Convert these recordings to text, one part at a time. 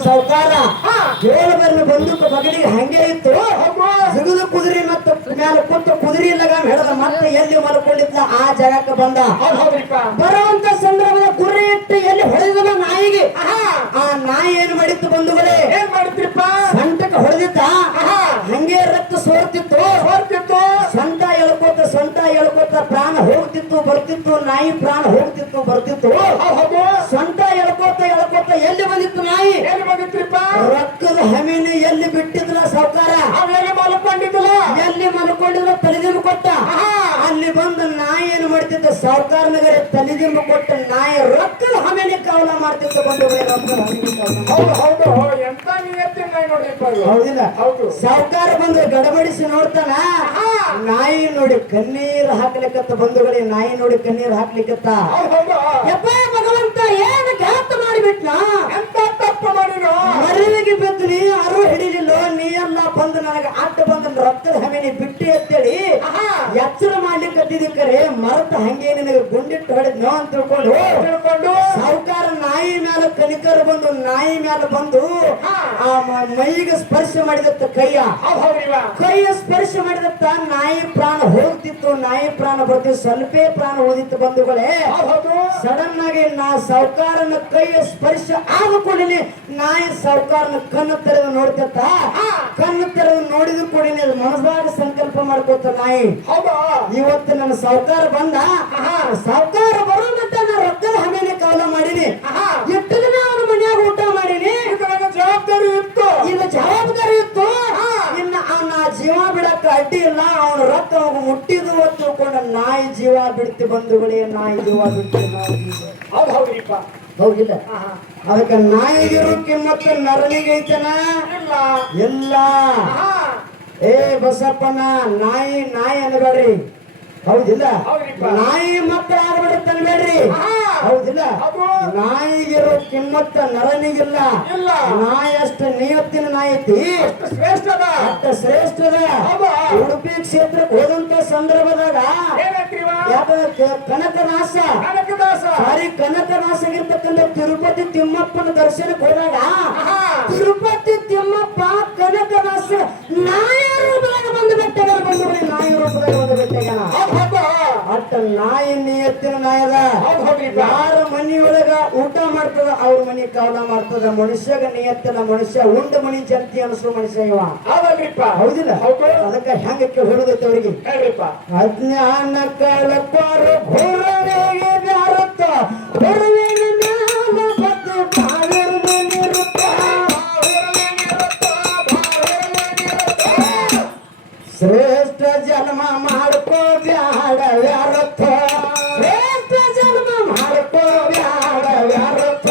ಸಾವುಕಾರ ಹೇಳಬರ್ಲಿ ಬಂದೂಕ ಬಗಲಿಗೆ ಹಂಗೆ ಇತ್ತು ಸಿಗದು ಕುದುರೆ ಮತ್ತು ಮ್ಯಾಲ ಕೂತು ಕುದುರೆ ಲಗಾಮ್ ಹೇಳದ ಮತ್ತೆ ಎಲ್ಲಿ ಮಲ್ಕೊಂಡಿದ್ದ ಆ ಜಾಗಕ್ಕೆ ಬಂದ ಬರುವಂತ ಸಂದರ್ಭದ ಗುರಿ ಇಟ್ಟು ಎಲ್ಲಿ ಹೊಡೆದ ನಾಯಿಗೆ ಆ ನಾಯಿ ಏನ್ ಮಾಡಿತ್ತು ಬಂಧುಗಳೇ ಏನ್ ಮಾಡಿದ್ರಿಪ್ಪ ಸಂಟಕ್ಕೆ ಹೊಡೆದಿದ್ದ ಹಂಗೆ ರಕ್ತ ಸೋರ್ತಿತ್ತು ಸೊಂಟ ಎಳ್ಕೋತ ಪ್ರಾಣ ಹೋಗ್ತಿತ್ತು ಬರ್ತಿತ್ತು ನಾಯಿ ಪ್ರಾಣ ಹೋಗ್ತಿತ್ತು ಬರ್ತಿತ್ತು ಸೊಂಟ ಎಳ್ಕೋತ ಎಲ್ಲಿ ಬಂದಿತ್ತು ನಾಯಿ ಎಲ್ಲಿ ಬಂದಿತ್ರಿಪ್ಪ ರಕ್ತದ ಹಮಿನಿ ಎಲ್ಲಿ ಬಿಟ್ಟಿದ್ರ ಸಾವುಕಾರ ಎಲ್ಲಿ ಮಲ್ಕೊಂಡಿದ್ರ ತಲೆದಿಂಬು ಕೊಟ್ಟ ಅಲ್ಲಿ ಬಂದು ನಾಯಿ ಏನು ಮಾಡ್ತಿದ್ದ ಸಾವುಕಾರ ನಗರ ತಲೆದಿಂಬು ಕೊಟ್ಟ ನಾಯಿ ರಕ್ತದ ಹಮಿನಿ ಕಾವಲ ಮಾಡ್ತಿತ್ತು ಬಂದು ಎಂತ ನಿಯತ್ತಿನ ನಾಯಿ ನೋಡ್ರಿಪ್ಪ ಹೌದಿಲ್ಲ ಸಾವುಕಾರ ಬಂದು ಗಡಬಡಿಸಿ ನೋಡ್ತಾನ ನಾಯಿ ನೋಡಿ ಕಣ್ಣೀರು ಹಾಕ್ಲಿಕ್ಕತ್ತ ಬಂಧುಗಳಿಗೆ ನಾಯಿ ನೋಡಿ ಕಣ್ಣೀರು ಹಾಕ್ಲಿಕ್ಕತ್ತ ಯಪ್ಪ ಭಗವಂತ ಏನು ಘಾತ ಮಾಡಿಬಿಟ್ನ ಎಂತ ತಪ್ಪು ಮಾಡಿರೋ ಮರವಿಗೆ ಬಿದ್ದು ನೀ ಅರು ಹಿಡಿಲಿಲ್ಲ ನೀ ಎಲ್ಲ ಬಂದು ನನಗೆ ಅಡ್ಡ ಬಂದ ರಕ್ತದ ಹಮಿನಿ ಬಿಟ್ಟಿ ಅಂತೇಳಿ ಎಚ್ಚರ ಮಾಡ್ಲಿಕ್ಕತ್ತಿದ್ದಕ್ಕರೆ ಮರತ ಹಂಗೆ ನಿನಗೆ ಗುಂಡಿಟ್ಟು ಹೊಡೆದ್ನೋ ಅಂತ ತಿಳ್ಕೊಂಡು ಸಾವುಕಾರ ನಾಯಿ ಮ್ಯಾಲ ಕನಿಕರ ಬಂದು ನಾಯಿ ಮ್ಯಾಲ ಬಂದು ಆ ಮೈಗೆ ಸ್ಪರ್ಶ ಮಾಡಿದತ್ತ ಕೈಯ ಸ್ಪರ್ಶ ಮಾಡಿದತ್ತ ನಾಯಿ ಪ್ರಾಣ ಹೋಗ್ತಿತ್ತು ನಾಯಿ ಪ್ರಾಣ ಬರ್ತಿತ್ತು ಸ್ವಲ್ಪೇ ಪ್ರಾಣ ಓದಿತ್ತು ಬಂಧುಗಳೇ ಸಡನ್ ಆಗಿ ನಾ ಸಾವುಕಾರನ ಕೈಯ ಸ್ಪರ್ಶ ಆಗ ಕೂಡಲೇ ನಾಯಿ ಸಾವುಕಾರನ ಕಣ್ಣು ತೆರೆದು ನೋಡ್ತಿತ್ತ ಕಣ್ಣು ತೆರೆದು ನೋಡಿದ ಕೂಡಲೇ ಮನಸ್ಸಾಗ ಸಂಕಲ್ಪ ಮಾಡ್ಕೋತ ನಾಯಿ ಇವತ್ತು ನನ್ನ ಸಾವುಕಾರ ಬಂದ ಸಾವುಕಾರ ಬರೋ ಮಟ್ಟ ನಾ ರೊಕ್ಕದ ಹಮೇನೆ ಕಾಲ ಮಾಡೀನಿ ಎಷ್ಟು ದಿನ ಅವನ ಮನ್ಯಾಗ ಊಟ ಮಾಡೀನಿ ಜವಾಬ್ದಾರಿ ಇತ್ತು ಈಗ ಜವಾಬ್ದಾರಿ ಇತ್ತು ಇನ್ನ ಅವನ ಜೀವ ಬಿಡಕ್ಕ ಅಡ್ಡಿ ಇಲ್ಲ ಅವನ ರೊಕ್ಕ ಅವಾಗ ಮುಟ್ಟಿದು ಅಂತ ತಿಳ್ಕೊಂಡ ನಾಯಿ ಜೀವ ಬಿಡ್ತಿ ಬಂಧುಗಳೇ ನಾಯಿ ಜೀವ ಬಿಡ್ತಿ ಹೌದಿಲ್ಲ ಅದಕ್ಕೆ ನಾಯಿಗಿರು ಕಿಮ್ಮತ್ತ ನರನಿಗೆ ಐತನ ಇಲ್ಲ ಏ ಬಸಪ್ಪನ ನಾಯಿ ಅನ್ಬೇಡ್ರಿ ಹೌದಿಲ್ಲ ನಾಯಿ ಮಕ್ಕಳ ಆಗ್ಬಿಡುತ್ತೆ ಅನ್ಬೇಡ್ರಿ ಹೌದಿಲ್ಲ ನಾಯಿಗಿರೋ ಕಿಮ್ಮತ್ತ ನರನಿಗಿಲ್ಲ ನಾಯಿ ಅಷ್ಟು ನಿಯತ್ತಿನ ನಾಯಿ ಐತಿ ಅಷ್ಟ ಶ್ರೇಷ್ಠದ ಉಡುಪಿ ಕ್ಷೇತ್ರಕ್ಕೆ ಹೋದಂತ ಸಂದರ್ಭದಾಗ ಕನಕದಾಸ ಕನಕದಾಸಗಿರ್ತಕ್ಕಂಥ ತಿರುಪತಿ ತಿಮ್ಮಪ್ಪನ ದರ್ಶನಕ್ಕೆ ಹೋದಾಗ ತಿರುಪತಿ ತಿಮ್ಮಪ್ಪ ಕನಕದಾಸ ನಾಯ ರೂಪದಾಗ ಬಂದು ಬೆಟ್ಟಗಳ ಬಂದು ನಾಯಿ ರೂಪದಾಗ ಬಂದು ಬೆಟ್ಟಗಳ ಅಟ್ಟ ನಾಯಿ ನಿಯತ್ತಿನ ನಾಯದ ಯಾರ ಮನಿಯೊಳಗ ಊಟ ಮಾಡ್ತದ ಅವ್ರ ಮನಿ ಕಾವಲ ಮಾಡ್ತದ ಮನುಷ್ಯಗ ನಿಯತ್ತಿನ ಮನುಷ್ಯ ಉಂಡ ಮನಿ ಜಂತಿ ಅನಿಸೋ ಮನುಷ್ಯ ಇವ ಹೌದಿಲ್ಲ ಅದಕ್ಕೆ ಹೆಂಗಕ್ಕೆ ಹೊರದೈತೆ ಅವ್ರಿಗೆ ಅಜ್ಞಾನ ಕಳಪಾರು ಭೂರನೆಗೆ ಬ್ಯಾರತ್ತ ಹೊರವೇನ ಮ್ಯಾಲ ಬದ್ದು ಬಾವಿರ್ದು ನಿರುತ್ತ ಶ್ರೇಷ್ಠ ಜನ್ಮ ಮಾಡ್ಕೋ ಬ್ಯಾಡ ವ್ಯಾರಥ ಶ್ರೇಷ್ಠ ಜನ್ಮ ಮಾಡ್ಕೋ ಬ್ಯಾಡ ವ್ಯಾರಥ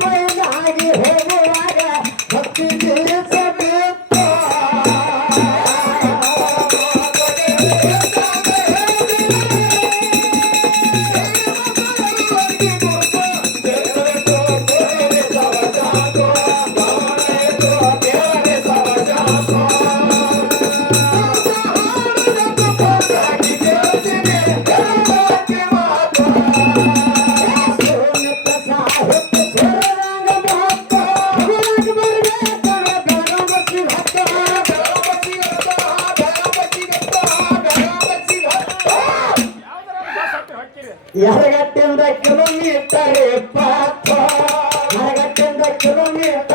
ಬೈದಾಗಿ ಹೋಗುವಾಗ ಭಕ್ತಿ ತಿಳಿಸಬೇಕು ಎರಗಟ್ಟಿಂದ ಕಿಲೋಮೀಟರ್ 20 ಎರಗಟ್ಟಿಂದ ಕಿಲೋಮೀಟರ್